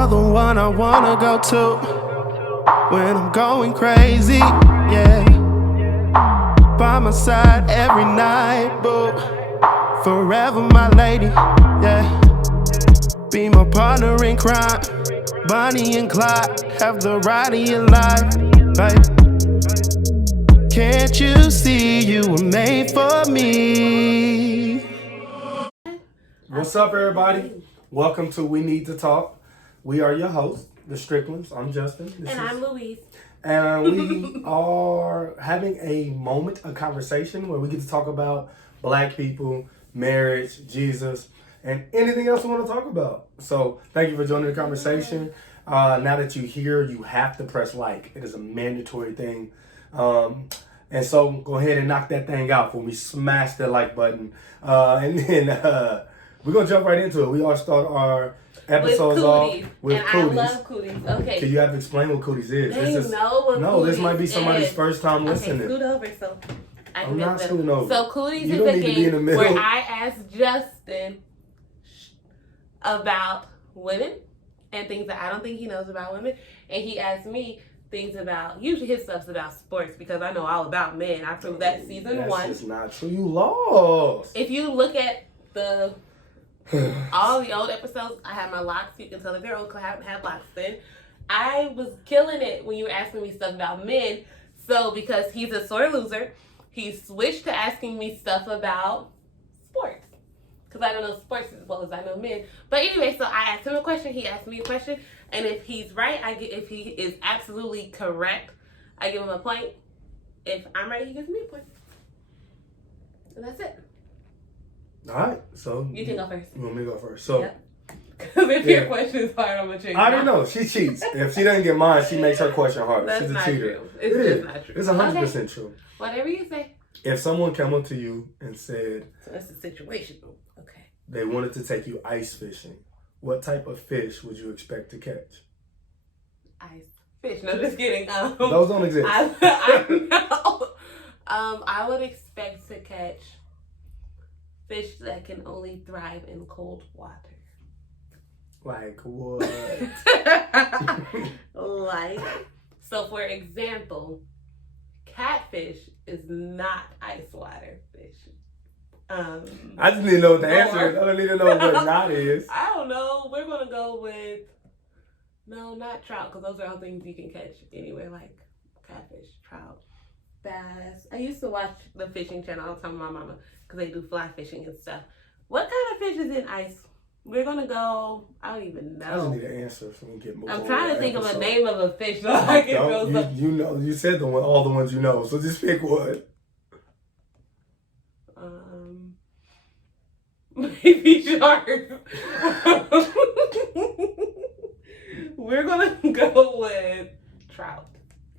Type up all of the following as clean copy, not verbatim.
You're the one I wanna go to when I'm going crazy, yeah. By my side every night, boo. Forever my lady, yeah. Be my partner in crime, Bonnie and Clyde. Have the ride of your life, babe. Can't you see you were made for me? What's up, everybody? Welcome to We Need to Talk. We are your hosts, the Stricklands. I'm Justin. I'm Louise. And we are having a moment, a conversation where we get to talk about Black people, marriage, Jesus, and anything else we want to talk about. So thank you for joining the conversation. Now that you're here, you have to press like. It is a mandatory thing. And so go ahead and knock that thing out when we smash that like button. And then we're going to jump right into it. We all start our episodes off with cooties. I love cooties. Okay. Can you have to explain what cooties is? This might be somebody's first time listening. Okay, scoot over so I can I'm not scooting over. So cooties is a game where I asked Justin about women and things that I don't think he knows about women, and he asked me things about, usually his stuff's about sports because I know all about men. I proved that season 1. That's just not true. You lost. If you look at all the old episodes, I have my locks. You can tell if they're old because I haven't had locks then. I was killing it when you were asking me stuff about men. So because he's a sore loser, he switched to asking me stuff about sports. Because I don't know sports as well as I know men. But anyway, so I asked him a question. He asked me a question. And if he's right, if he is absolutely correct, I give him a point. If I'm right, he gives me a point. And that's it. All right, so you can go first. You want me to go first? So, because if your question is hard, I'm gonna change. I don't know. She cheats. If she doesn't get mine, she makes her question harder. That's She's a not cheater. True. It's just not true. It's 100% true. Whatever you say. If someone came up to you and said, so that's the situation. Okay. They wanted to take you ice fishing, what type of fish would you expect to catch? Ice fish. No, just kidding. Those don't exist. I know. I would expect to catch fish that can only thrive in cold water. Like what? So for example, catfish is not ice water fish. I just need to know what the answer is. I don't need to know what not is. I don't know. We're going to go with, no, not trout, because those are all things you can catch anywhere, like catfish, trout, bass. I used to watch the fishing channel all the time with my mama, because they do fly fishing and stuff. What kind of fish is in ice? We're going to go, I don't even know. I just need an answer so we can get moving. I'm trying to think of a name of a fish so I can go. You know, you said all the ones you know, so just pick one. Maybe shark. We're going to go with trout.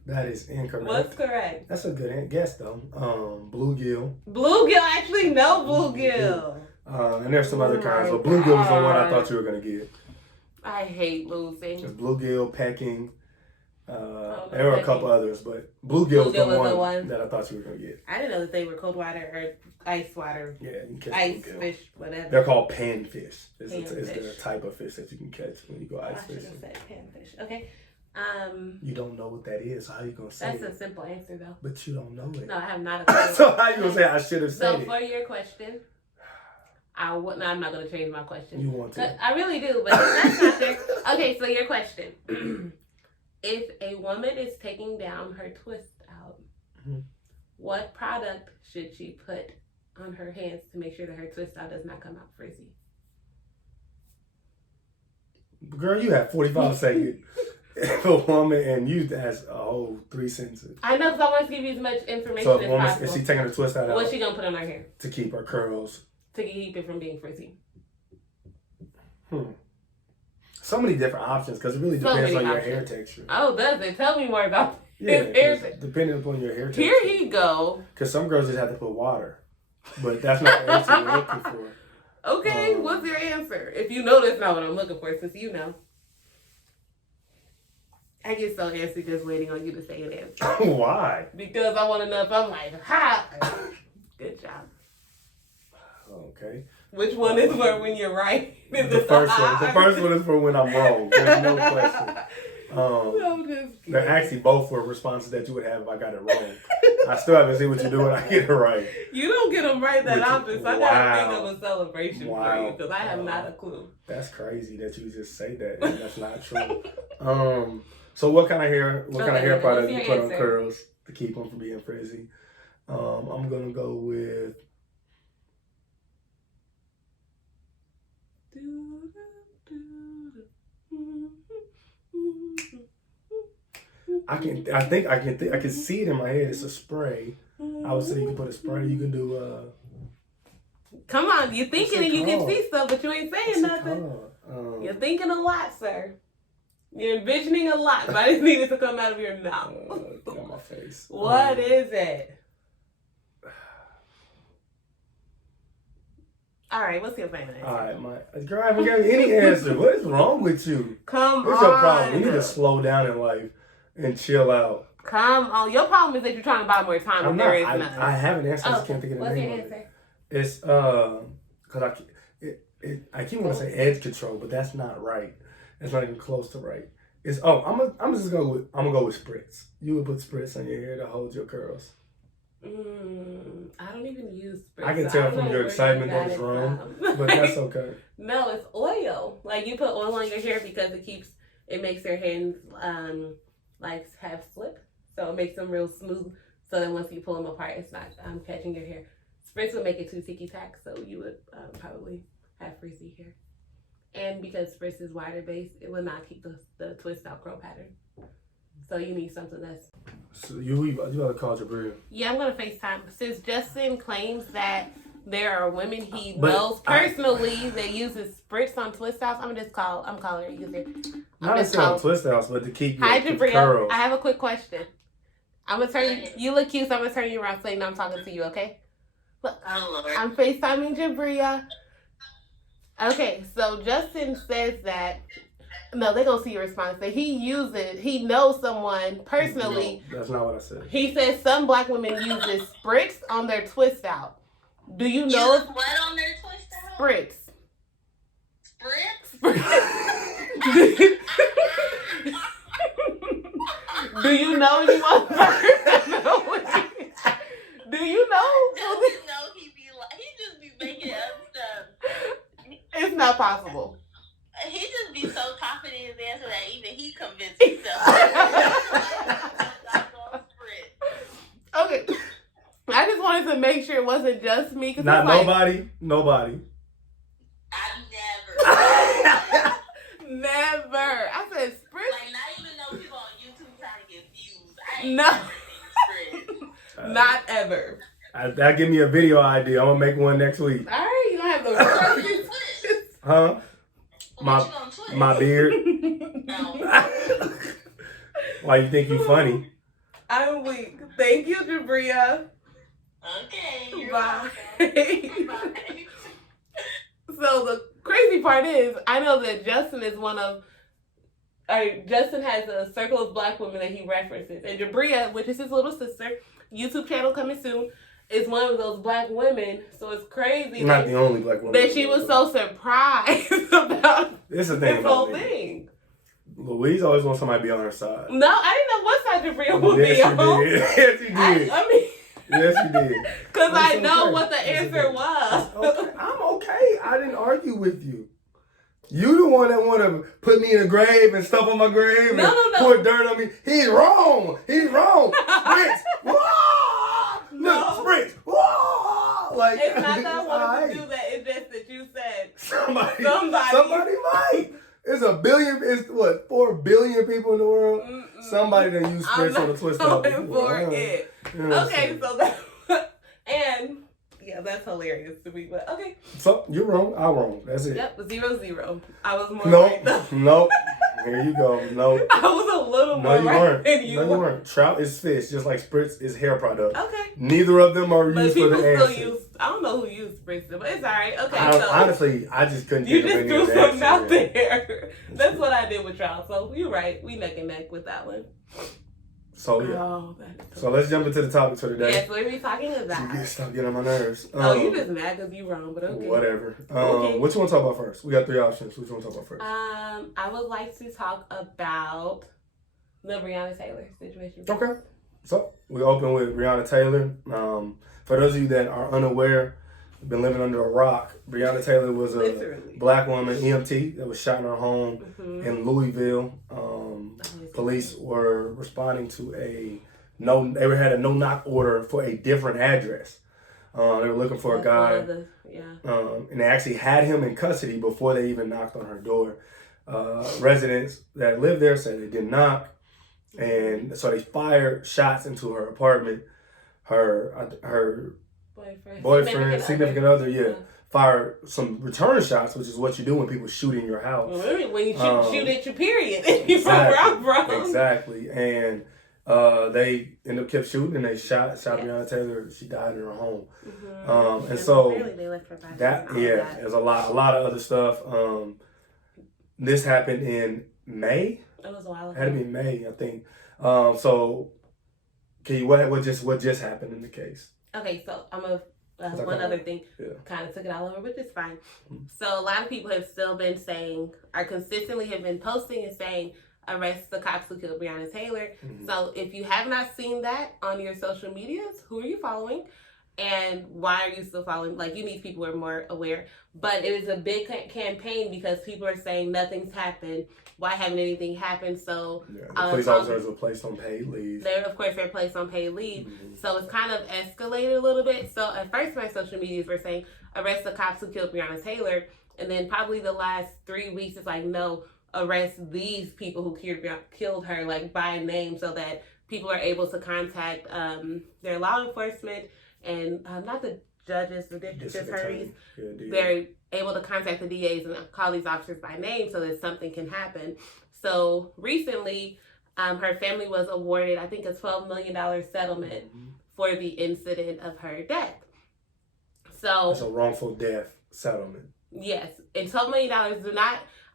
That is incorrect. What's correct? That's a good guess, though. Bluegill. Bluegill? I actually know bluegill. And there's some other kinds. But bluegill is the one I thought you were going to get. I hate losing. There's bluegill, pecking. There were a couple others, but bluegill was the one that I thought you were going to get. I didn't know that they were cold water or ice water. Yeah, you can catch ice bluegill. Fish, whatever. They're called panfish. It's Panfish. the type of fish that you can catch when you go ice fishing. I should have said panfish. Okay. You don't know what that is. How are you going to say That's a simple answer, though. But you don't know it. No, I have not a clue. So how you going to say I should have said it? So for your question, I'm not going to change my question. You want to. I really do, but that's not there. Okay, so your question. If a woman is taking down her twist out, what product should she put on her hands to make sure that her twist out does not come out frizzy? Girl, you have 45 seconds. If a woman, and you asked a whole 3 sentences. I know, because I want to give you as much information so as woman, possible. Is she taking her twist out? What's she going to put on her hair? To keep her curls. To keep it from being frizzy. So many different options because it really depends on your hair texture. Oh, does it? Tell me more about his hair texture. Depending upon your hair texture. Here you go. Because some girls just have to put water. But that's not the answer you're looking for. Okay, what's your answer? If you know that's not what I'm looking for, since you know. I get so antsy just waiting on you to say an answer. Why? Because I want to know if I'm like, ha! Good job. Okay. Which one is for when you're right? The first one. The first one is for when I'm wrong. There's no question. I'm just kidding. They're actually both were responses that you would have if I got it wrong. I still haven't seen what you do when I get it right. You don't get them right that often, so I gotta think Wow. of a celebration for you because I have not a clue. That's crazy that you just say that. That's not true. So what kind of hair product do you put on curls to keep them from being frizzy? I'm gonna go with. I can see it in my head. It's a spray. I would say you can put a spray. You can do. Come on, you thinking and you can see stuff, but you ain't saying nothing. You're thinking a lot, sir. You're envisioning a lot, but I just need it to come out of your mouth. Get on my face. What is it? All right, what's your favorite answer? All right, girl, I haven't given you any answer. What is wrong with you? Come What's on. your problem? You need to slow down in life and chill out. Come on. Your problem is that you're trying to buy more time, I'm but there is none. I have an answer. I just can't think of the What's name your of answer? it. It's because I keep wanting to say edge control, but that's not right. It's not even close to right. It's I'm gonna go with spritz. You would put spritz on your hair to hold your curls. I don't even use spritz. I can tell from your excitement that it's wrong, but that's okay. No, it's oil. Like you put oil on your hair because it makes your hands like have slip, so it makes them real smooth. So then once you pull them apart, it's not catching your hair. Spritz would make it too ticky tack, so you would probably have frizzy hair. And because spritz is wider base, it will not keep the twist out curl pattern. So you need something that's. So you gotta call Jabria. Yeah, I'm gonna FaceTime. Since Justin claims that there are women he knows personally that uses spritz on twist outs, I'm calling her user. Not necessarily on twist outs, but to keep your Hi, curls. Jabria. I have a quick question. I'm gonna turn you. You look cute, so I'm gonna turn you around, saying no, I'm talking to you. Okay? Look, I'm FaceTiming Jabria. Okay, so Justin says that. No, they're gonna see your response. That he knows someone personally. No, that's not what I said. He says some black women use spritz on their twist out. Do you know use what on their twist out? Spritz? Spritz? Do you know anyone personally? Do you know? Doesn't know he just be making up stuff. It's not possible. He just be so confident in his answer that even he convinced himself. Okay. I just wanted to make sure it wasn't just me. Not nobody. I never. I said spritz. Like, not even know people on YouTube trying to get views. I ain't No. never seen spritz. Not ever. That give me a video idea. I'm gonna make one next week. All right, you don't have What the. you gonna twist? Huh? What you gonna twist? My beard. No. Why you think you funny? I'm weak. Thank you, Jabria. Okay. You're Bye. welcome. Bye. So the crazy part is, I know that Justin has a circle of black women that he references. And Jabria, which is his little sister, YouTube channel coming soon, is one of those black women. So it's crazy. Not the only black woman. That she was so surprised about this is the thing this about whole me. thing. Louise always wants somebody to be on her side. No, I didn't know what side Jabria would Yes, be on. you did. Yes, you did. I mean, Yes, you did. because I That's know okay. what the That's answer okay. was. Okay. I'm okay. I didn't argue with you. You the one that want to put me in a grave and stuff on my grave No. and pour dirt on me. He's wrong. Spritz. Whoa! No. Look, Spritz. Whoa! Like, It's not that I wanted alright. to do that. It's just that you said Somebody might. It's 4 billion people in the world? Somebody that use spritz on the twist out. going for it. You know what I'm Okay, saying? so that and yeah, that's hilarious to me. But okay, So you're wrong. I'm wrong. That's it. yep, 0-0. I was more Nope. right though. Nope. Here you go. Nope. I was a little No, more you right weren't. than you No, you were. weren't. Trout is fish, just like spritz is hair product. Okay, Neither of them are but used for people the still answer. use. I don't know who used spritz, but it's all right. Okay, so Honestly, I just couldn't you think of just any threw of the something out answers. there. That's what I did with trial. So you're right. We neck and neck with that one. So yeah. Oh, that is So let's jump into the topics for today. Yes, what are we talking about? Stop getting on my nerves. You just mad because you wrong, but okay. Whatever. Okay. What you want to talk about first? We got 3 options. What you want to talk about first? I would like to talk about the Breonna Taylor situation. Okay. So we open with Breonna Taylor. For those of you that are unaware, been living under a rock, Breonna Taylor was a Literally. black woman, EMT, that was shot in her home in Louisville. Police were responding to they had a no-knock order for a different address. They were looking for a guy, and they actually had him in custody before they even knocked on her door. Residents that lived there said they did knock, and so they fired shots into her apartment. Her boyfriend, significant other, fired some return shots, which is what you do when people shoot in your house. When you shoot at your period. Exactly. And they ended up kept shooting, and they shot Breonna Taylor. She died in her home. And so they left her by there's a lot of other stuff. This happened in May. It was a while ago. Had to be May, I think. So, can you what just happened in the case? Okay, so I'm a one other thing. Kind of took it all over, but it's fine. So a lot of people have still been consistently have been posting and saying, arrest the cops who killed Breonna Taylor. So if you have not seen that on your social medias, who are you following? And why are you still following? Like, you need people who are more aware. But it is a big campaign because people are saying nothing's happened. Why haven't anything happened? So the police officers were placed on paid leave. Of course, they're placed on paid leave. So it's kind of escalated a little bit. So at first, my social medias were saying, arrest the cops who killed Breonna Taylor. And then probably the last 3 weeks, it's like, no, arrest these people who killed her, like, by name, so that people are able to contact their law enforcement and not the judges, the district attorneys. They're able to contact the DAs and call these officers by name so that something can happen. So recently, her family was awarded, I think, a $12 million settlement for the incident of her death. So it's a wrongful death settlement. Yes, and $12 million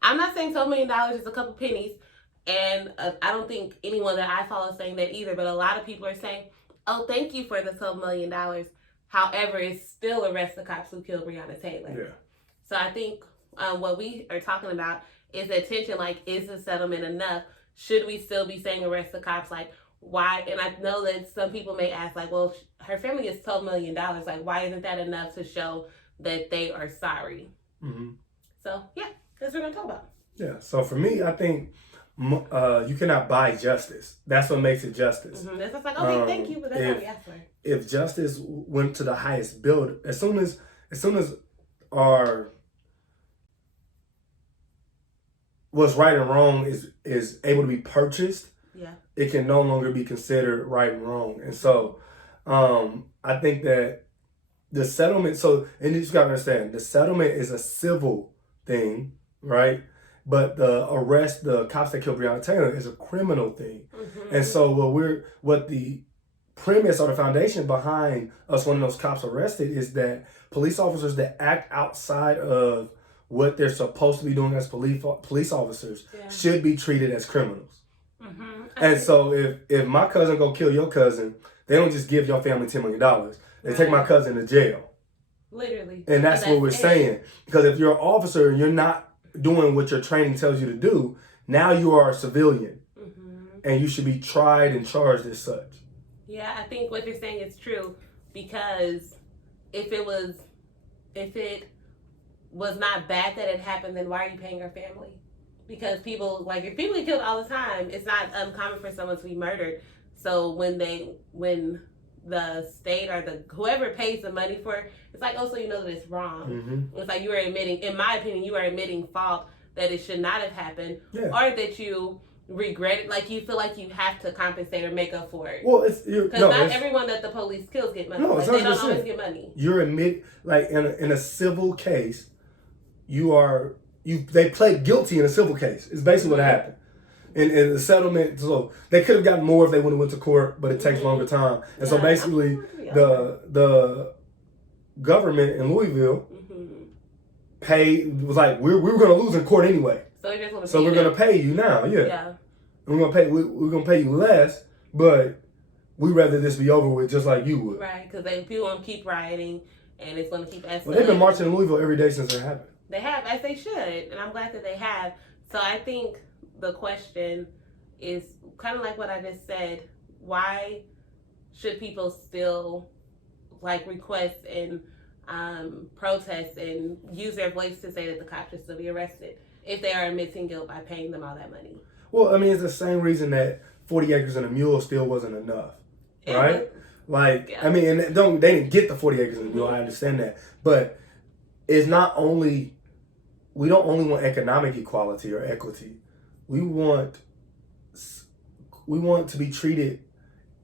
I'm not saying $12 million is a couple pennies, and I don't think anyone that I follow is saying that either, but a lot of people are saying, oh, thank you for the $12 million. However, it's still arrest the cops who killed Breonna Taylor. Yeah. So I think what we are talking about is attention, like, is the settlement enough? Should we still be saying arrest the cops? Like, why? And I know that some people may ask, like, well, her family is $12 million. Like, why isn't that enough to show that they are sorry? So, yeah, that's what we're going to talk about. Yeah, so for me, I think you cannot buy justice. That's what makes it justice. That's just like, okay, thank you, but that's not what we asked for. If justice went to the highest build, as soon as our what's right and wrong is able to be purchased, it can no longer be considered right and wrong. And so I think that the settlement, and you just gotta understand, the settlement is a civil thing, right? But the cops that killed Breonna Taylor is a criminal thing. And so what the premise or the foundation behind us wanting those cops arrested is that police officers that act outside of what they're supposed to be doing as police officers should be treated as criminals. And so if my cousin go kill your cousin, they don't just give your family $10 million. They take my cousin to jail. Literally. And that's what we're saying. Because if you're an officer and you're not doing what your training tells you to do, now you are a civilian. And you should be tried and charged as such. Yeah, I think what you're saying is true, because if it was not bad that it happened, then why are you paying her family? Because if people get killed all the time, it's not uncommon for someone to be murdered. So when the state or whoever pays the money for it, it's like, oh, so you know that it's wrong. It's like you are admitting, in my opinion, you are admitting fault, that it should not have happened, or that you regret it, like you feel like you have to compensate or make up for it. Well, because everyone that the police kills get money. No, they don't always get money. You're in a civil case, they pled guilty in a civil case. It's basically what happened. In the settlement, so they could have gotten more if they would have went to court, but it takes longer time. And so basically, the government in Louisville was like, we were going to lose in court anyway. So we're going to pay you now, And we're going to pay you less, but we rather this be over with, just like you would. Right, because people want to keep rioting, and it's going to keep escalating. Well, they've been marching in Louisville every day since it happened. They have, as they should, and I'm glad that they have. So I think the question is kind of like what I just said. Why should people still request and protest and use their voice to say that the cops should still be arrested if they are admitting guilt by paying them all that money? Well, I mean, it's the same reason that 40 acres and a mule still wasn't enough, right? I mean, and they didn't get the 40 acres and a mule. I understand that, but it's not only, we don't only want economic equality or equity. We want to be treated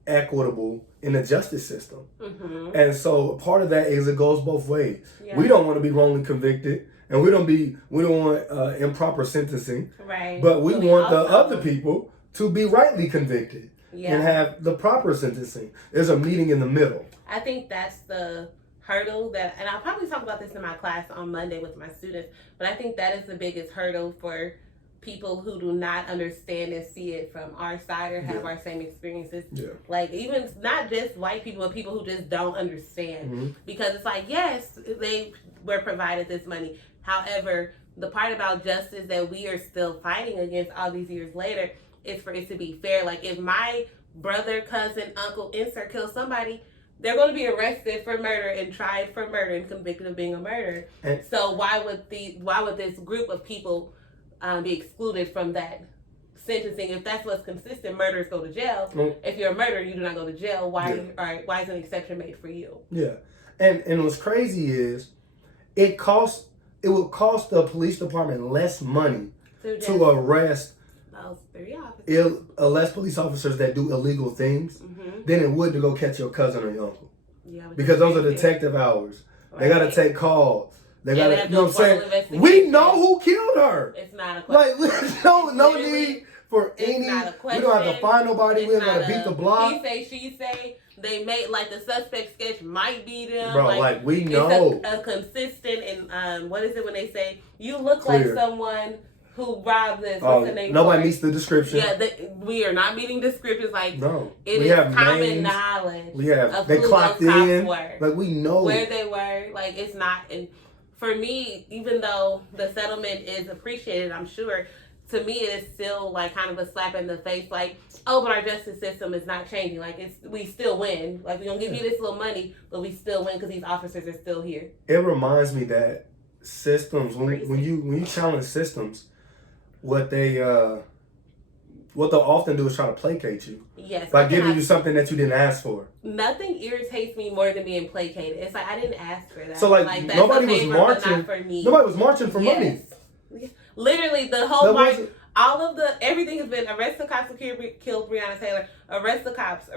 equitable in the justice system. Mm-hmm. And so part of that is it goes both ways. Yeah. We don't want to be wrongly convicted, and we don't want improper sentencing. Right. But we want the other people to be rightly convicted and have the proper sentencing. There's a meeting in the middle. I think that's the hurdle and I'll probably talk about this in my class on Monday with my students, but I think that is the biggest hurdle for people who do not understand and see it from our side or have our same experiences. Yeah. Even not just white people, but people who just don't understand. Mm-hmm. Because it's yes, they were provided this money. However, the part about justice that we are still fighting against all these years later is for it to be fair. If my brother, cousin, uncle, insert kills somebody, they're going to be arrested for murder and tried for murder and convicted of being a murderer. So why would this group of people be excluded from that sentencing? If that's what's consistent, murderers go to jail. Mm. If you're a murderer, you do not go to jail. Why is an exception made for you? Yeah, and what's crazy is it would cost the police department less money to arrest less police officers that do illegal things than it would to go catch your cousin or your uncle. Yeah, because those are detective hours. Right. They got to take calls. They got to, you know what I'm saying? We know who killed her. It's not a question. No need for any. We don't have to find nobody. We don't got to beat the block. He say, she say. They made the suspect sketch might be them. Bro, we know. It's a consistent and what is it when they say you look clear. Like someone who robbed this? What's the name? Nobody meets the description. Yeah, we are not meeting descriptions. No, it is common names. Knowledge. We have of they who clocked those cops in. Were, we know where they were. It's not. And for me, even though the settlement is appreciated, I'm sure. To me, it is still kind of a slap in the face. But our justice system is not changing. We still win. We're gonna give you this little money, but we still win because these officers are still here. It reminds me that systems, when you challenge systems, what they'll often do is try to placate you. Yes. By giving you something that you didn't ask for. Nothing irritates me more than being placated. It's I didn't ask for that. So that's nobody was marching. Not for me. Nobody was marching for money. Literally, the whole march, everything has been arrest the cops who killed Breonna Taylor, arrest the cops,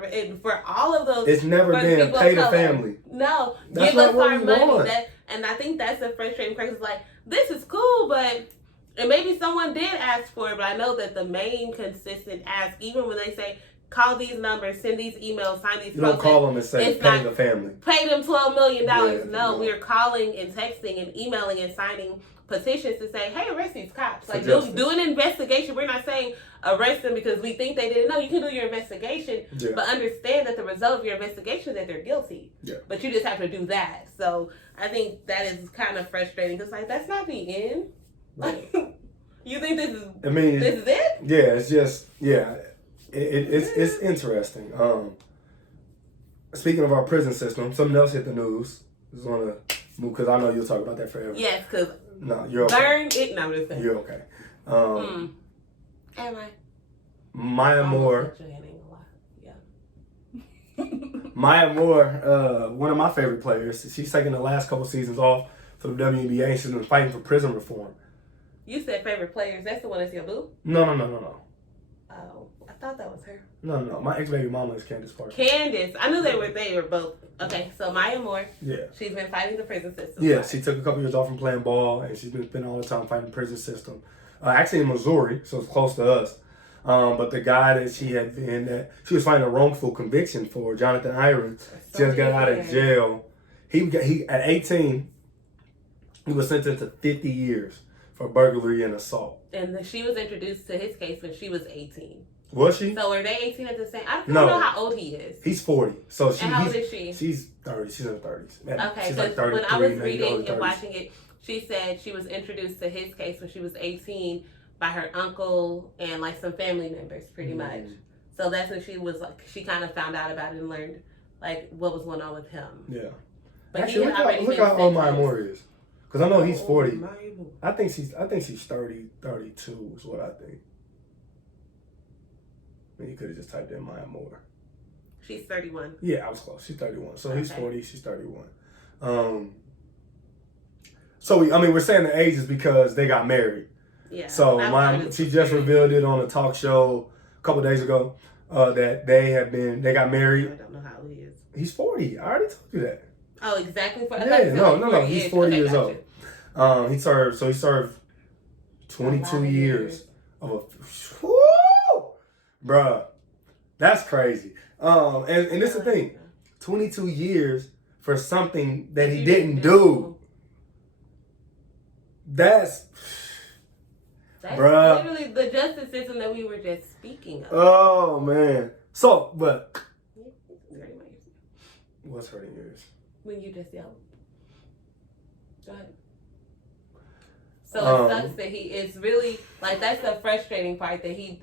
and for all of those. It's never been pay the family. No, give us our money. And I think that's the frustrating part. It's this is cool, but and maybe someone did ask for it, but I know that the main consistent ask, even when they say, call these numbers, send these emails, sign these. You don't call them and say, pay the family. Pay them $12 million. No, we're calling and texting and emailing and signing petitions to say, hey, arrest these cops. Do an investigation. We're not saying arrest them because we think they didn't know. You can do your investigation, but understand that the result of your investigation is that they're guilty. Yeah. But you just have to do that. So I think that is kind of frustrating because that's not the end. You think this is it? Yeah, it's just it's interesting. Speaking of our prison system, something else hit the news. Just want to move because I know you'll talk about that forever. Yes, because no, you're okay. Burn it. No, I'm just saying. You're okay. Am I? Maya Moore. Maya Moore, one of my favorite players. She's taking the last couple seasons off for the WNBA. She's been fighting for prison reform. You said favorite players. That's the one that's your boo? No. Oh, I thought that was her. No. My ex-baby mama is Candace Parker. Candace. I knew they were both. Okay, so Maya Moore. Yeah. She's been fighting the prison system. Yeah, she took a couple years off from playing ball, and she's been spending all the time fighting the prison system. Actually in Missouri, so it's close to us. But the guy that she was fighting a wrongful conviction for, Jonathan Iron, just got out of jail. He at 18, he was sentenced to 50 years for burglary and assault. And she was introduced to his case when she was 18. Was she? So were they 18 at the same? I don't No. know how old he is. He's 40. So And how old is she? She's 30. She's in her 30s. Okay, she's because like when I was maybe reading early and 30s. watching it, she said she was introduced to his case when she was 18 by her uncle and like some family members, pretty much. So that's when she was like, she kind of found out about it and learned like what was going on with him. Yeah. But Actually, he had already look been how old my sentenced. Moore is. Because I know he's 40. My- I think she's 30, 32 is what I think. I mean, you could have just typed in Maya Moore. She's 31. Yeah, I was close. She's 31. So he's Okay. 40, she's 31. So we're saying the ages because they got married. Yeah. So Not she just revealed it on a talk show a couple days ago that they got I married. don't know how old he is. He's 40. I already told you that. Oh, exactly. Yeah, no. He's 40 years old. He served 22 years of a whoo, bruh. That's crazy. And this is the thing, 22 years for something that he didn't do. That's bruh. Literally the justice system that we were just speaking of. Oh man. So, but what's hurting yours? When you just yelled. Go ahead. So it sucks that it's really, like, that's the frustrating part that it's,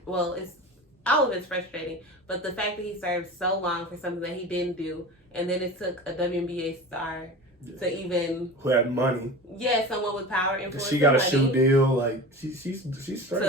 all of it's frustrating, but the fact that he served so long for something that he didn't do, and then it took a WNBA star to even... Who had money. Yeah, someone with power, influence, she got a money, shoe deal, like, she's straight.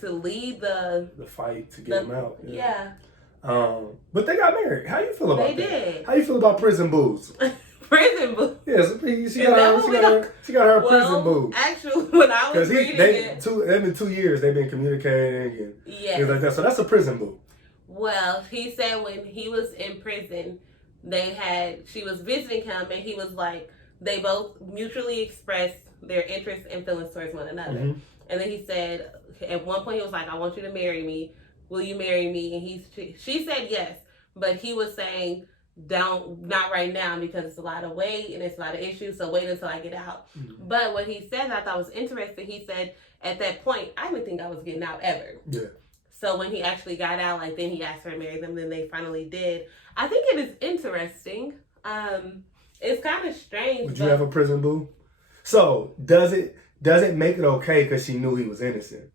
to lead the fight to get him out. Yeah. But they got married. How you feel about that? They did. How you feel about prison booze? Prison booze. Yes, she got her prison booze. Actually, when I was reading it's been 2 years they've been communicating and things like that. So that's a prison boo. Well, he said when he was in prison, she was visiting him, and he was like, they both mutually expressed their interest and feelings towards one another. Mm-hmm. And then he said, at one point he was like, I want you to marry me. Will you marry me? And she said yes, but he was saying, not right now, because it's a lot of weight and it's a lot of issues, so wait until I get out. Mm-hmm. But what he said I thought was interesting, he said at that point, I didn't think I was getting out ever. Yeah. So when he actually got out, like, then he asked her to marry them, then they finally did. I think it is interesting. It's kind of strange. Would you have a prison boo? So does it make it okay because she knew he was innocent?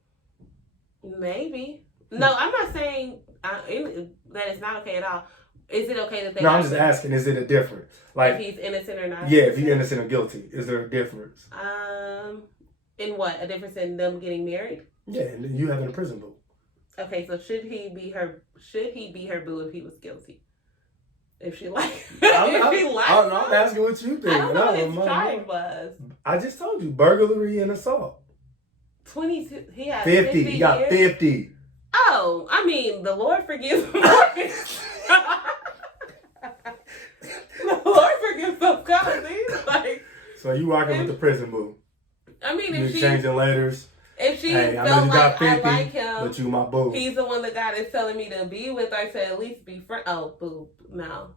Maybe. No, I'm not saying that it's not okay at all. Is it okay that they... No, I'm just asking, is it a difference? Like, if he's innocent or not? Yeah, if he's innocent or guilty. Is there a difference? In what? A difference in them getting married? Yeah, and then you having a prison boo. Okay, so should he be her boo if he was guilty? If she like... I'm asking what you think. I don't know what his charge was. I just told you, burglary and assault. 22... He had 50. He got 50. Oh, I mean, the Lord forgives him. The Lord forgives those kinds. Like, so you rocking with the prison boo? I mean, you exchanging letters. If she hey, felt like 50, I like him, but you my boo. He's the one that God is telling me to be with, or to at least be friends. Oh, boo, no.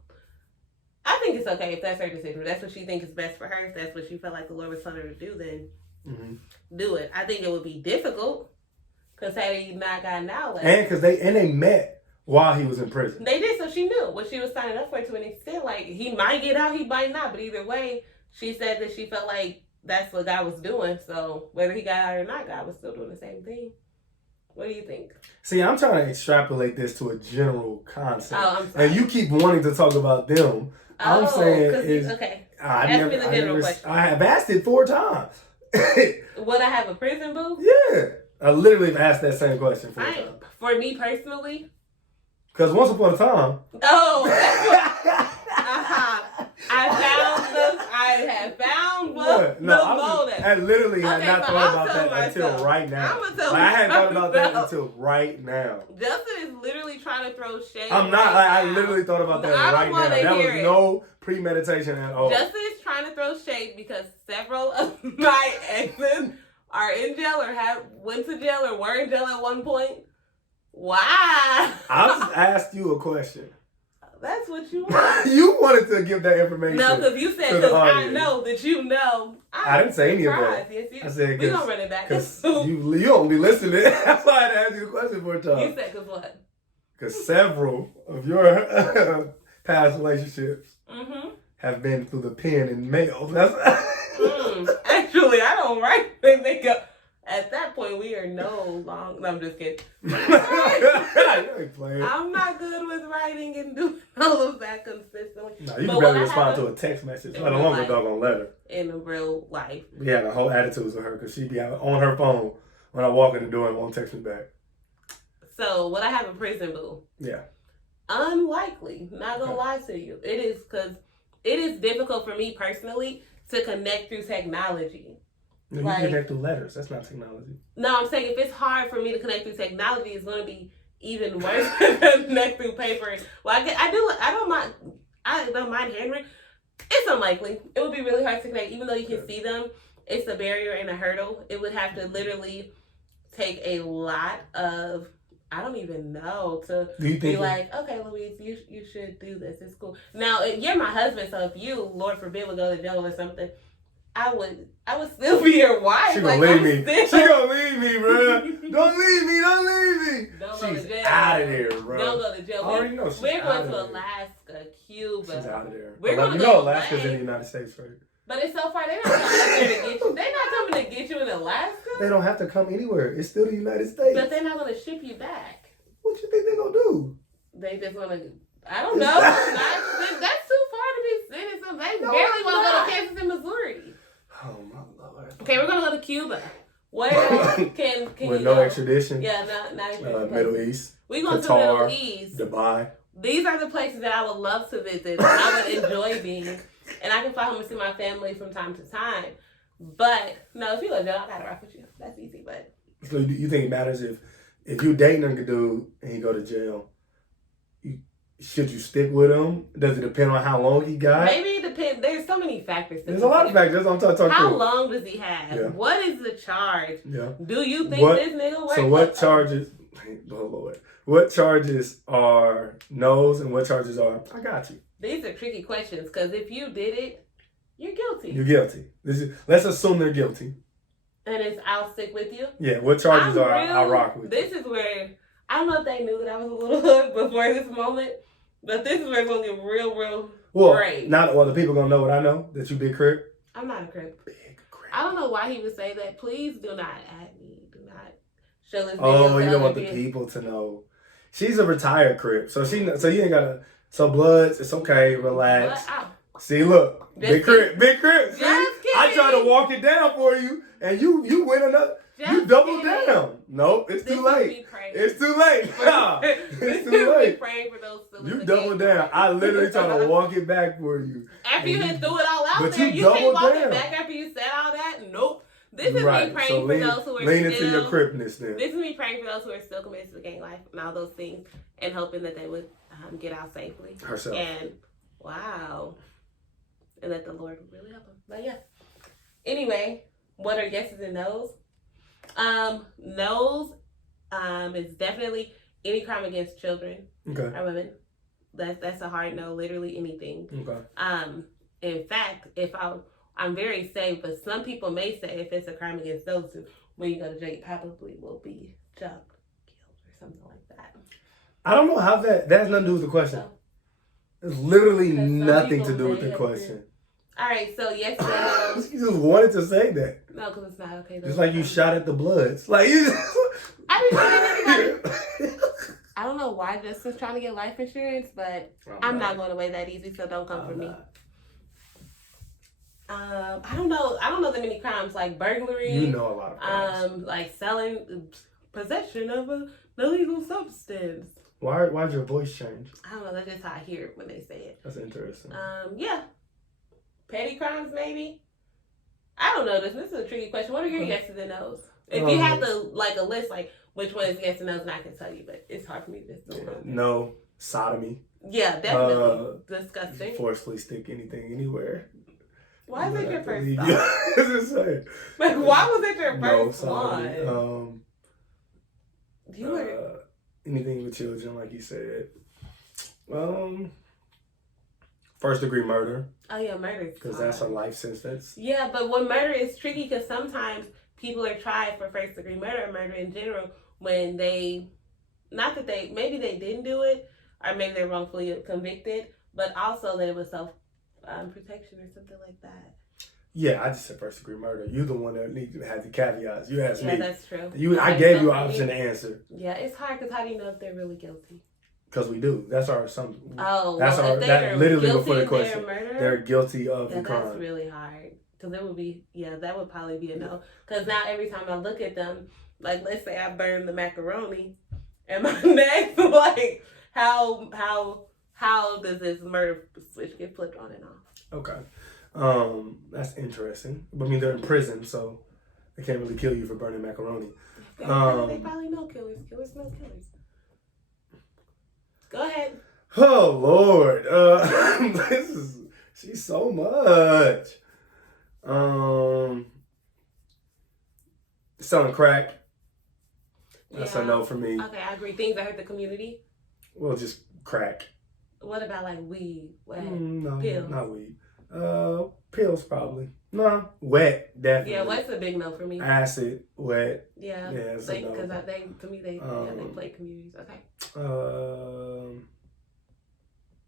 I think it's okay if that's her decision. If that's what she thinks is best for her. If that's what she felt like the Lord was telling her to do, then do it. I think it would be difficult. Because had he not gotten out, like, and because they met while he was in prison. They did, so she knew what she was signing up for to an extent. Like, he might get out, he might not, but either way, she said that she felt like that's what God was doing. So whether he got out or not, God was still doing the same thing. What do you think? See, I'm trying to extrapolate this to a general concept. Oh, I'm sorry. And you keep wanting to talk about them. I'm saying okay. I have asked it 4 times. Would I have a prison boo? Yeah. I literally have asked that same question 4 times. For me personally? Because once upon a time. Oh, I have found motive. I literally had not thought about that until right now. I hadn't thought about that until right now. Justin is literally trying to throw shade. I'm not. I literally thought about that right now. That was no premeditation at all. Justin is trying to throw shade because several of my exes are in jail or went to jail or were in jail at one point. Why? I just asked you a question. That's what you want. You wanted to give that information. No, because you said, to the because I audience. know that you know. I didn't say any of that. Yes, you, I said, we gonna run it back. Because you don't be listening. That's why I had to ask you the question for a time. You said, because what? Because several of your past relationships have been through the pen and mail. That's Actually, I don't write when they go. At that point, we are no long. No, I'm just kidding. You ain't playing. I'm not good with writing and doing all of that consistently. No, you can barely respond to a text message, let alone a doggone letter. In real life. We had a whole attitudes with her because she'd be on her phone when I walk in the door and won't text me back. So, would I have a prison boo? Yeah. Unlikely. Not gonna lie to you. It is because it is difficult for me personally to connect through technology. No, you can connect through letters. That's not technology. No, I'm saying if it's hard for me to connect through technology, it's going to be even worse to connect through paper. Well, I don't mind handwritten. It's unlikely. It would be really hard to connect, even though you can see them. It's a barrier and a hurdle. It would have to literally take a lot of, I don't even know, to be like, okay, Louise, you should do this. It's cool. Now, you're my husband, so if you, Lord forbid, would go to jail or something, I would still be your wife. She gonna leave me. She gonna leave me, bro. Don't leave me. Don't She's go to jail. out of there, bro. Don't go to jail. I already know she's We're going to there. Alaska, Cuba. She's out of there. We're going to go Alaska's in the United States, right? But it's so far, they're not coming to get you. They're not coming to get you in Alaska. They don't have to come anywhere. It's still the United States. But they're not going to ship you back. What you think they're gonna do? They just want to. I don't know. That's too far to be sending something. They barely want to go to Kansas and Missouri. Oh my Lord. Okay, we're gonna go to Cuba. Where can with you no go? extradition? Yeah, not Middle East. We going to the Qatar, Middle East. Dubai. These are the places that I would love to visit. I would enjoy being, and I can fly home and see my family from time to time. But no, if you go to jail, I gotta rock with you. That's easy. But so you think it matters if you dating a dude and he go to jail? Should you stick with him? Does it depend on how long he got? Maybe it depends. There's so many factors. There's a lot of factors. That's what I'm talking about. How long does he have? Yeah. What is the charge? Yeah. Do you think this nigga works? So what charges? Oh Lord. What charges are no's and what charges are I got you? These are tricky questions because if you did it, you're guilty. You're guilty. Let's assume they're guilty. And it's I'll stick with you. Yeah. What charges are I'll rock with? This is where I don't know if they knew that I was a little hood before this moment. But this is where it's going to get real great. The people going to know what I know, that you big crip. I'm not a crip. Big crip. I don't know why he would say that. Please do not add me. Do not show this video. Oh, you don't want the people to know. She's a retired crip. So you ain't got to, so Bloods, it's okay, relax. See, look, big crip. See, I tried to walk it down for you, and you went another. You doubled down. Nope, it's too late. It's too late. It's too late. Praying for those you doubled down. I literally tried to walk it back for you. After you had threw it all out there, you can't walk it back after you said all that. Nope. This is me praying for those who are lean into your cripness then. This is me praying for those who are still committed to gang life and all those things, and hoping that they would get out safely. Herself. And wow, and that the Lord would really help them. But yeah. Anyway, what are yeses and nos? No's is definitely any crime against children or women. That's a hard no. Literally anything. Okay. In fact, I'm very safe, but some people may say if it's a crime against those two, when you go to jail, you probably will be jumped, killed, or something like that. I don't know how that has nothing to do with the question. It's literally nothing to do with the question. All right, so yes, no. You just wanted to say that. No, because it's not okay. Just like you shot at the Bloods. Like you just... I didn't shoot at anybody. I don't know why Justin's trying to get life insurance, but I'm not going away that easy, so don't come for me. I don't know that many crimes like burglary. You know a lot of crimes. Like selling, possession of an illegal substance. Why'd your voice change? I don't know. That's just how I hear it when they say it. That's interesting. Yeah. Petty crimes, maybe. I don't know. This is a tricky question. What are your yeses and nos? If you had a list, like which one is yes and no's, and I can tell you, but it's hard for me to just do it. No, sodomy. Yeah, definitely. Disgusting. Forcefully stick anything anywhere. Why is that your first thought? Like, why was that your first one? Anything with children, like you said. First degree murder. Oh yeah, murder is Because hard. that's a life sentence. Yeah, but when murder is tricky, because sometimes people are tried for first degree murder or murder in general when not that maybe they didn't do it, or maybe they're wrongfully convicted, but also that it was self protection or something like that. Yeah, I just said first degree murder. You're the one that needs to have the caveats. You asked me. Yeah, that's true. I gave you an option to answer. Yeah, it's hard because how do you know if they're really guilty? Because we do. That's our assumption. Oh, that's well, that literally before the guilty question. in their murder, they're guilty of the that's crime. really hard. Because it would be, that would probably be a no. Because now every time I look at them, like let's say I burn the macaroni, and my next like how does this murder switch get flipped on and off? Okay, that's interesting. But I mean, they're in prison, so they can't really kill you for burning macaroni. They probably know killers. Killers know killers. Go ahead. Oh Lord, she's so much. Selling crack. That's a no for me. Okay, I agree. Things that hurt the community. Well, just crack. What about like weed? No, pills? not weed. Pills probably. No, wet definitely. Yeah, wet's a big no for me. Acid, wet. Yeah, it's a no. because to me they play communities. Okay.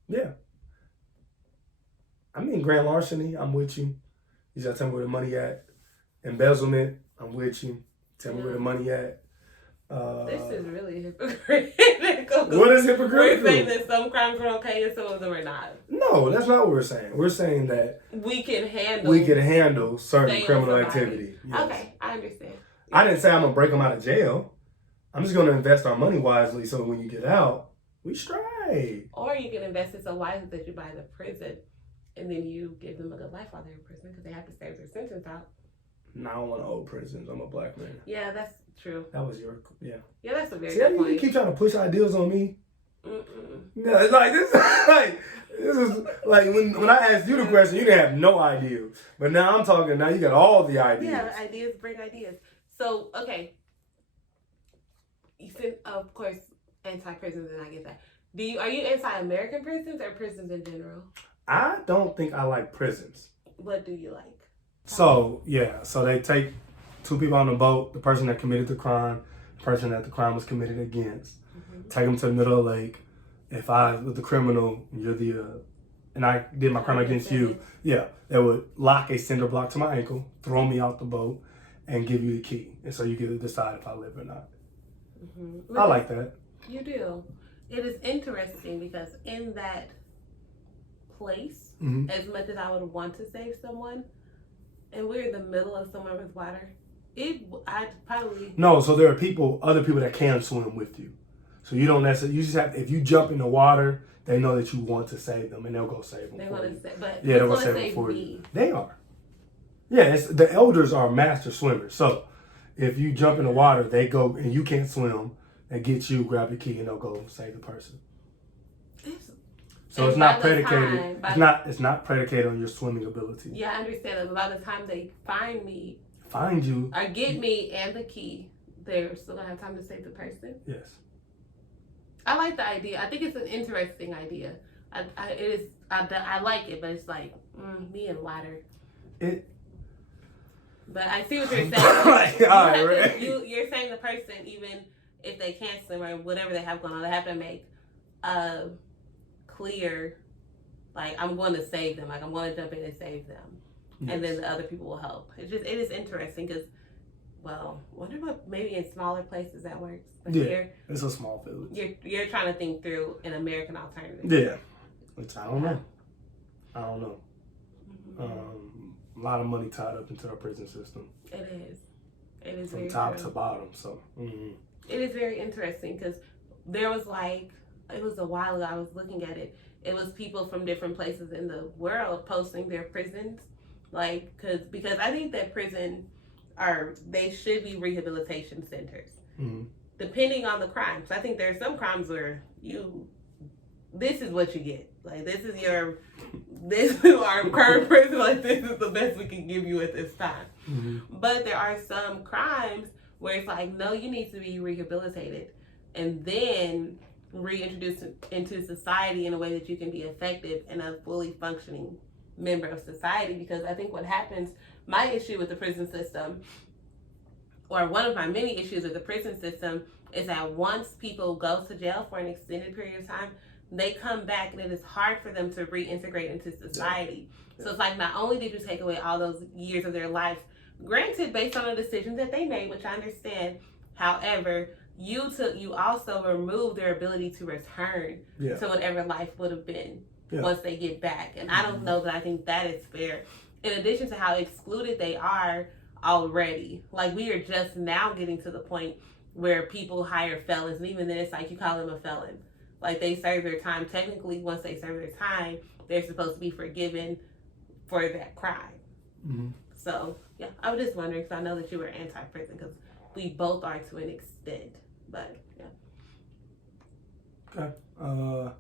Yeah. I mean, grand larceny. I'm with you. You gotta tell me where the money at. Embezzlement. I'm with you. Tell me where the money at. This is really hypocritical. What is hypocritical? We're saying that some crimes are okay and some of them are not. No, that's not what we're saying. We're saying that we can handle certain criminal activity. Yes. Okay, I understand. I didn't say I'm gonna break them out of jail. I'm just gonna invest our money wisely so when you get out, we straight. Or you can invest it so wisely that you buy the prison and then you give them a good life while they're in prison because they have to serve their sentence out. No, I don't want to old prisons. I'm a black man. Yeah, that's true. That was your Yeah, that's a very See, good point. You keep trying to push ideas on me. Mm-mm. No, it's like this. This is like when I asked you the question, you didn't have no idea. But now I'm talking. Now you got all the ideas. Yeah, ideas bring ideas. So okay, you said of course anti-prisons, and I get that. Are you anti-American prisons or prisons in general? I don't think I like prisons. What do you like? So they take two people on the boat, the person that committed the crime, the person that the crime was committed against, take them to the middle of the lake. If I was the criminal, you're and I did my crime against you, they would lock a cinder block to my ankle, throw me out the boat, and give you the key. And so you get to decide if I live or not. Mm-hmm. I like that. You do. It is interesting because in that place, as much as I would want to save someone, and we're in the middle of somewhere with water, I'd probably... No, so there are other people that can swim with you. So you don't necessarily, you just have, if you jump in the water, they know that you want to save them and they'll go save them. They want to save, but they're going to save them for you. They are. Yeah, the elders are master swimmers. So if you jump in the water, they go and you can't swim, they get you, grab your key, and they'll go save the person. So it's not predicated. It's not predicated on your swimming ability. Yeah, I understand that. But by the time they find you, or get me and the key, they're still gonna have time to save the person. Yes. I like the idea. I think it's an interesting idea. I like it, but it's like me and water. But I see what you're saying. You're saying the person, even if they can't swim or whatever they have going on, they have to make clear, like, I'm going to save them. Like, I'm going to jump in and save them. Yes. And then the other people will help. It is interesting because, well, wonder what maybe in smaller places that works. But it's a small village. You're trying to think through an American alternative. Yeah, which I don't know. Mm-hmm. A lot of money tied up into our prison system. It is from top to bottom. So it is very interesting because there was it was a while ago I was looking at it. It was people from different places in the world posting their prisons, because I think that they should be rehabilitation centers, depending on the crimes. I think there are some crimes where this is what you get. Like, this is our current prison. Like, this is the best we can give you at this time. Mm-hmm. But there are some crimes where it's like, no, you need to be rehabilitated. And then reintroduced into society in a way that you can be effective and a fully functioning member of society. Because I think what happens, my issue with the prison system, or one of my many issues with the prison system, is that once people go to jail for an extended period of time, they come back and it is hard for them to reintegrate into society. So it's like, not only did you take away all those years of their lives, granted based on a decision that they made, which I understand, however, you also removed their ability to return to whatever life would have been once they get back. And I don't know that I think that is fair. In addition to how excluded they are already. Like, we are just now getting to the point where people hire felons, and even then it's like you call them a felon. Like, they serve their time. Technically, once they serve their time, they're supposed to be forgiven for that crime. Mm-hmm. So, yeah, I was just wondering, because I know that you were anti-prison, because we both are to an extent. But, yeah. Okay.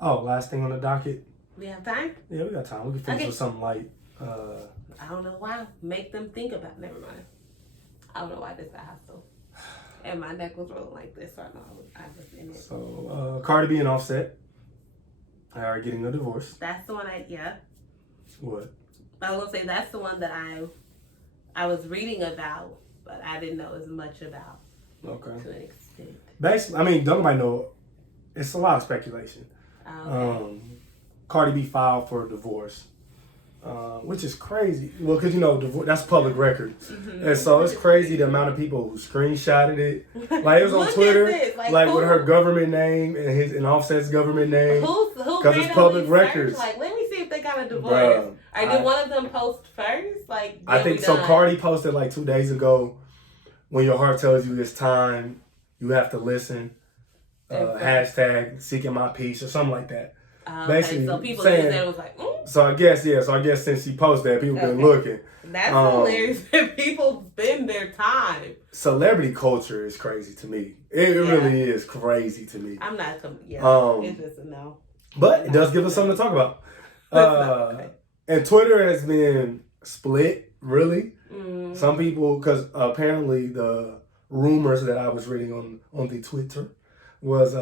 Last thing on the docket. We have time? Yeah, we got time. We can finish with something light. I don't know why. Make them think about it. Never mind. I don't know why this is hostile. And my neck was rolling like this, so I know I was in it. So, Cardi B and Offset are getting a divorce. That's the one What? I was going to say that's the one that I was reading about, but I didn't know as much about. Okay. To an extent. Basically, I mean, don't nobody know. It's a lot of speculation. Okay. Cardi B filed for a divorce. Which is crazy. Well, because, that's public record. Mm-hmm. And so it's crazy the amount of people who screenshotted it. Like, it was on Twitter, like with her government name and Offset's government name. Because it's public records. Like, let me see if they got a divorce. Did one of them post first? Like, I think so. Cardi posted like 2 days ago, when your heart tells you it's time, you have to listen. Hashtag seeking my peace or something like that. Basically, so people saying, that was like, So I guess since she posted that, people been looking. That's hilarious that people spend their time. Celebrity culture is crazy to me. It really is crazy to me. I'm not, it's just a no. But it does give us something to talk about. And Twitter has been split, really. Mm. Some people, because apparently the rumors that I was reading on the Twitter was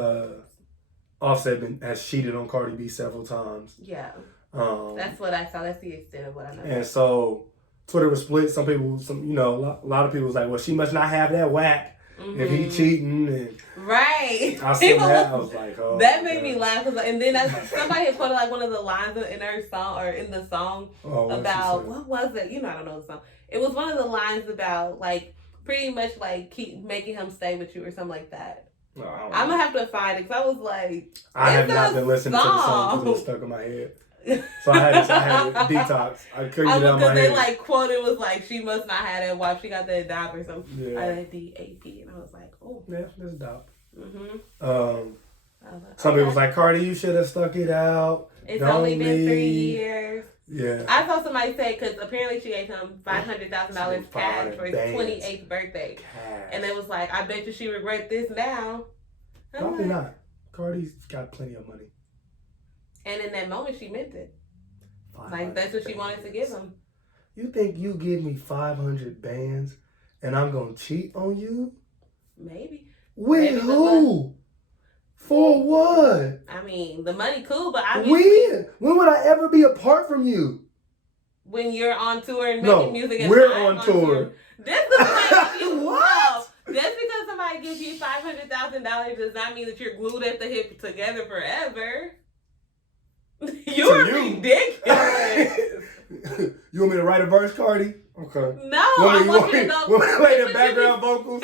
Offset has cheated on Cardi B several times. Yeah. That's what I saw. That's the extent of what I know. And so Twitter was split. Some people, a lot of people was like, well, she must not have that whack if he cheating. And right. I saw that. I was like, oh. That made me laugh. And then somebody had quoted like one of the lines in her song, or in the song, about, what was it? I don't know the song. It was one of the lines about, like, pretty much like keep making him stay with you or something like that. No, I'm gonna have to find it, because I was like, I have not been listening to the song because it was stuck in my head. So I had to detox. I couldn't get out of my head. Because they like quoted was like, she must not have that wife. She got that DAP or something. Yeah. I had DAP, and I was like, oh. Yeah, that's DAP. Mm-hmm. Some people was like, Cardi, you should have stuck it out. It's only been 3 years. Yeah. I saw somebody say, because apparently she gave him $500,000 cash for his 28th birthday. Cash. And it was like, I bet you she regret this now. Probably not. Cardi's got plenty of money. And in that moment, she meant it. Like, that's what she wanted to give him. You think you give me 500 bands and I'm going to cheat on you? Maybe. With who? For what? I mean, the money cool, but when would I ever be apart from you? When you're on tour and making music. And we're on tour. That's the point you what? Just because somebody gives you $500,000 does not mean that you're glued at the hip together forever. You're ridiculous. You want me to write a verse, Cardi? Okay. No, I want you to go. You want me to play the background vocals?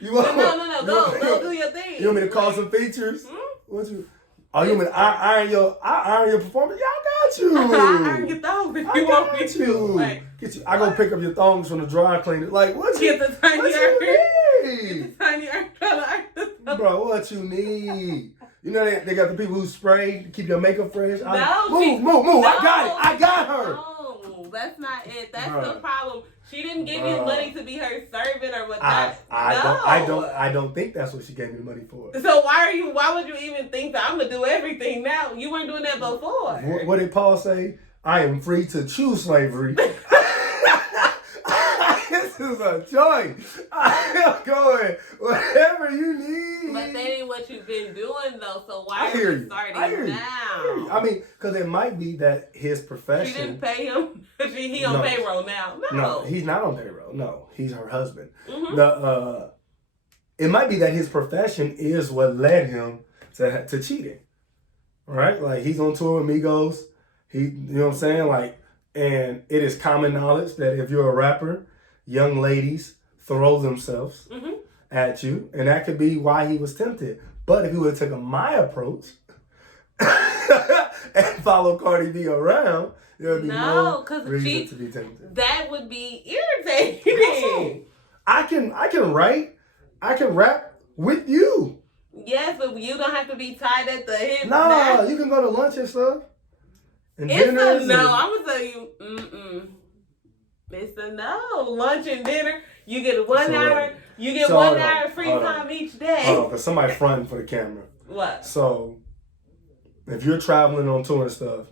No. Go do your thing. You want me to call some features? What you? Oh, you want me to iron your performance? Yeah, I got you. I iron your thongs if you want me to. Like, get you. I go pick up your thongs from the dry cleaner. Like, what you? Get the tiny need? Get the tiny iron. Bro, what you need? You know they got the people who spray to keep your makeup fresh. Move. No, I got her. No, that's not it. That's the problem. She didn't give you money to be her servant or what. I don't think that's what she gave me the money for. So why would you even think that I'm gonna do everything now? You weren't doing that before. What did Paul say? I am free to choose slavery. is a choice. I am going whatever you need. But that ain't what you've been doing though. So why I hear are you you. starting I hear you. now? I mean, because it might be that his She profession. didn't pay him. He on No. payroll now. No, he's not on payroll. No, he's her husband. Mhm. It might be that his profession is what led him to cheating, right? Like he's on tour with Migos. You know what I'm saying? Like, and it is common knowledge that if you're a rapper, young ladies throw themselves at you, and that could be why he was tempted. But if he would have taken my approach and followed Cardi B around, there would be no reason to be tempted. That would be irritating. I can write, I can rap with you. Yes, but you don't have to be tied at the hip. No, you can go to lunch and stuff. And It's dinners a no. I'm gonna tell you, it's a no. Lunch and dinner. You get 1 hour. You get 1 hour free time each day. Hold on, because somebody fronting for the camera. What? So, if you're traveling on tour and stuff,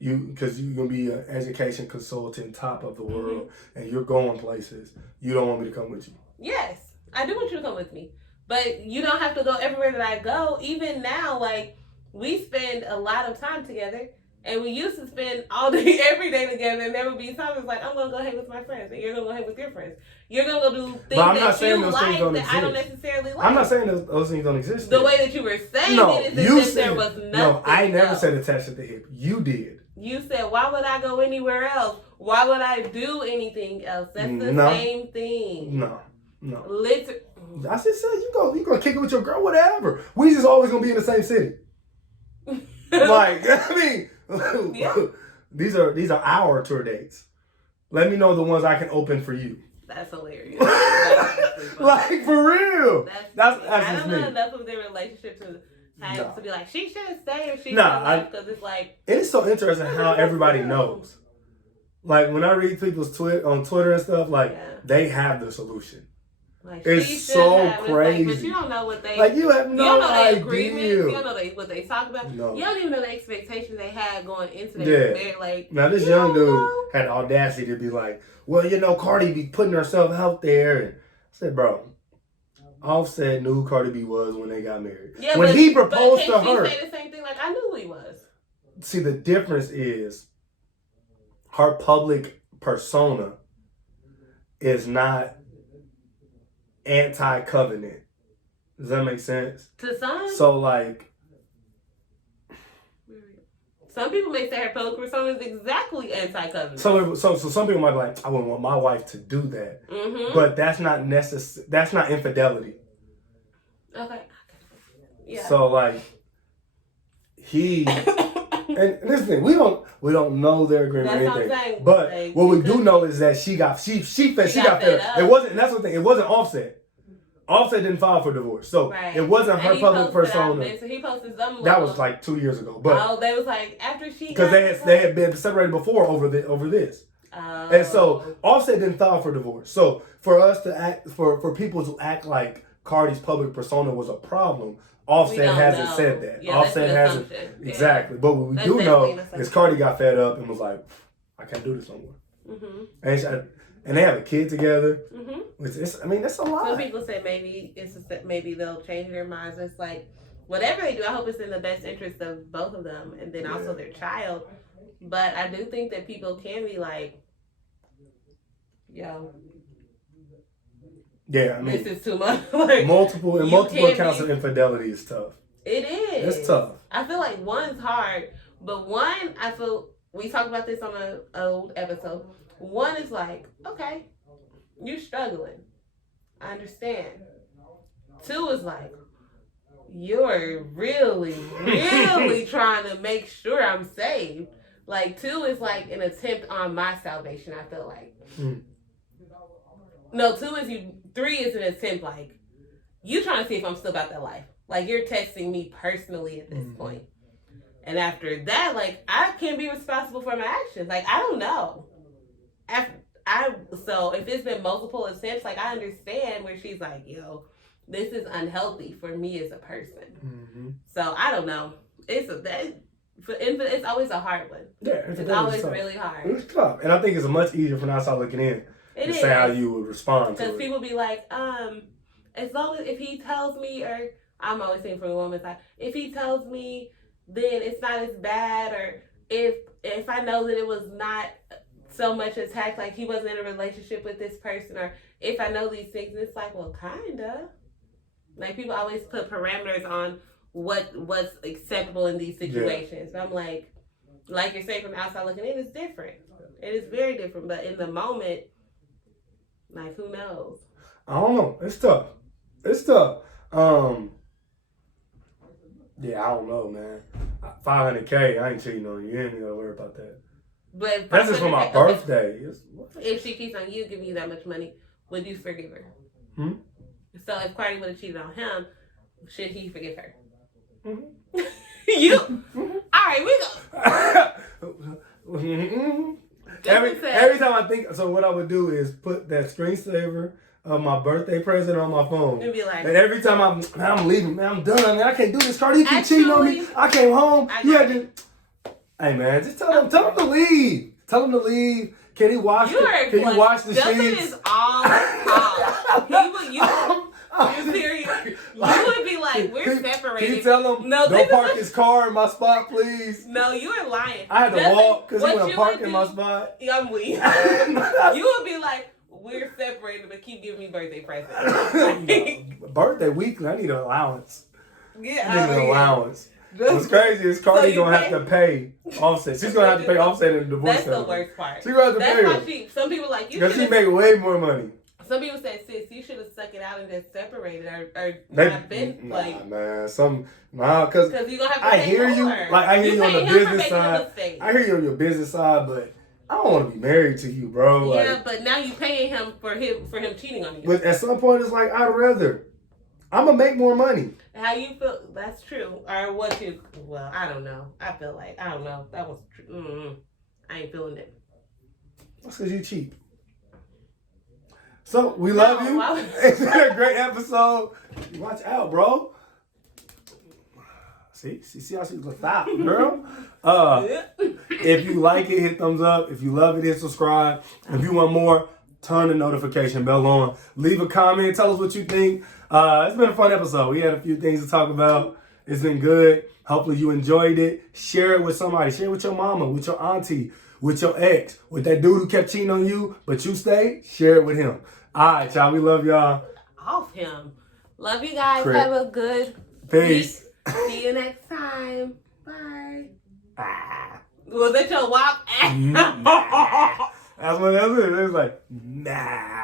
because you're gonna be an education consultant, top of the world, and you're going places, you don't want me to come with you. Yes, I do want you to come with me, but you don't have to go everywhere that I go. Even now, like we spend a lot of time together. And we used to spend all day, every day together, and there would be times like, I'm going to go hang with my friends, and you're going to go hang with your friends. You're going to go do things that you like that I don't necessarily like. I'm not saying those things don't exist. The way that you were saying it is that there was nothing. No, I never said attached at the hip. You did. You said, why would I go anywhere else? Why would I do anything else? That's the same thing. No. Literally. I just said, you gonna kick it with your girl, whatever. We just always going to be in the same city. Like, I mean... Yeah. These are our tour dates. Let me know the ones I can open for you. That's hilarious. Like for real. That's I just don't me. know enough of their relationship to have to be like she should stay or she should leave because it's like it is so interesting how everybody knows. Like when I read people's on Twitter and stuff, like they have the solution. Like, it's so crazy. But you don't know what they you have no you don't know idea. their agreements. You don't know what they talk about. No. You don't even know the expectations they had going into their marriage. Like now, this young dude had the audacity to be like, "Well, Cardi be putting herself out there," and I said, "Bro, Offset knew who Cardi B was when they got married. Yeah, when he proposed to her, she say the same thing. Like I knew who he was. See, the difference is her public persona is not anti-covenant. Does that make sense? To some. So like, some people may say her public persona is exactly anti-covenant. So some people might be like, I wouldn't want my wife to do that, but that's not necessary. That's not infidelity. Okay. Yeah. So like, he and this thing we don't know their agreement or anything. What I'm saying. But like, what we do know is that she got fed up. It wasn't. That's the thing. It wasn't Offset. Offset didn't file for divorce, so it wasn't her public persona. So he posted something. That was like 2 years ago, but they was like after she because they had been separated before over this, and so Offset didn't file for divorce. So for us to act for people to act like Cardi's public persona was a problem, Offset hasn't said that. Yeah, Offset hasn't exactly. But what we do know is Cardi got fed up and was like, I can't do this no more. And they have a kid together. Which is, I mean, that's a lot. Some people say maybe they'll change their minds. It's like whatever they do, I hope it's in the best interest of both of them, and then also their child. But I do think that people can be like, yo. Yeah, I mean, this is too much. Like, multiple accounts of infidelity is tough. It is. It's tough. I feel like one's hard, but one, I feel we talked about this on an old episode. One is like, okay, you're struggling. I understand. Two is like, you're really, really trying to make sure I'm saved. Like, two is like an attempt on my salvation, I feel like. No, three is an attempt, like, you trying to see if I'm still about that life. Like, you're testing me personally at this point. And after that, like, I can't be responsible for my actions. Like, I don't know. So if it's been multiple attempts, like, I understand where she's like, yo, this is unhealthy for me as a person. So I don't know. It's always a hard one. Yeah, it's always really hard. It's tough, and I think it's much easier from outside looking in. to say how you would respond to Because it. people be like, as long as if he tells me, or I'm always saying from the woman's side, if he tells me, then it's not as bad, or if I know that it was not so much attack, like he wasn't in a relationship with this person, or if I know these things, it's like, well, kinda. Like people always put parameters on what's acceptable in these situations. Yeah. I'm like you're saying from the outside looking in, it's different. It is very different, but in the moment, like who knows? I don't know. It's tough. Yeah, I don't know, man. $500K, I ain't cheating on you. You ain't gotta worry about that. But that's just for my birthday. If she cheats on you, giving you that much money, would you forgive her? So if Cardi would have cheated on him, should he forgive her? Mm-hmm. You? Mm-hmm. All right, we go. Every time I think, so what I would do is put that screensaver of my birthday present on my phone. And be like, and every time I'm leaving, man, I'm done, man. I can't do this, Cardi. You keep cheating on me. I came home. You had to. Hey, man, just tell him to leave. Tell him to leave. Can he wash? Can you wash the Justin sheets? Is all he would. You serious? You would be like, we're separated. Can you tell him, no, don't park his car in my spot, please? No, you are lying. I had to walk because he wouldn't park in my spot. Yeah, I'm weak. You would be like, we're separated, but keep giving me birthday presents. Birthday weekly, I need an allowance. Yeah, I need an allowance. What's crazy is Cardi gonna have to pay Offset. She's gonna have to pay Offset in the divorce. That's the worst part. She's gonna have to pay her. Why some people like you. Because she make way more money. Some people said, sis, you should have stuck it out and just separated or not been like. Man, because you gonna have to I pay hear more. you. Like I hear you on the business side. I hear you on your business side, but I don't want to be married to you, bro. Yeah, like, but now you paying him for him cheating on you. But at some point, it's like I'd rather. I'm gonna make more money. How you feel? That's true. Or what you? Well, I don't know. I feel like I don't know. That was true. I ain't feeling it. That's because you cheap. So we love you. It's been a great episode. Watch out, bro. See how she's a thought, girl. If you like it, hit thumbs up. If you love it, hit subscribe. If you want more, turn the notification bell on. Leave a comment. Tell us what you think. It's been a fun episode. We had a few things to talk about. It's been good. Hopefully you enjoyed it. Share it with somebody. Share it with your mama, with your auntie, with your ex, with that dude who kept cheating on you, but you stayed. Share it with him. All right, y'all. We love y'all. Off him. Love you guys. Crip. Have a good Peace. week. See you next time. Bye. Was that your WAP? That's what that is. It was like, nah.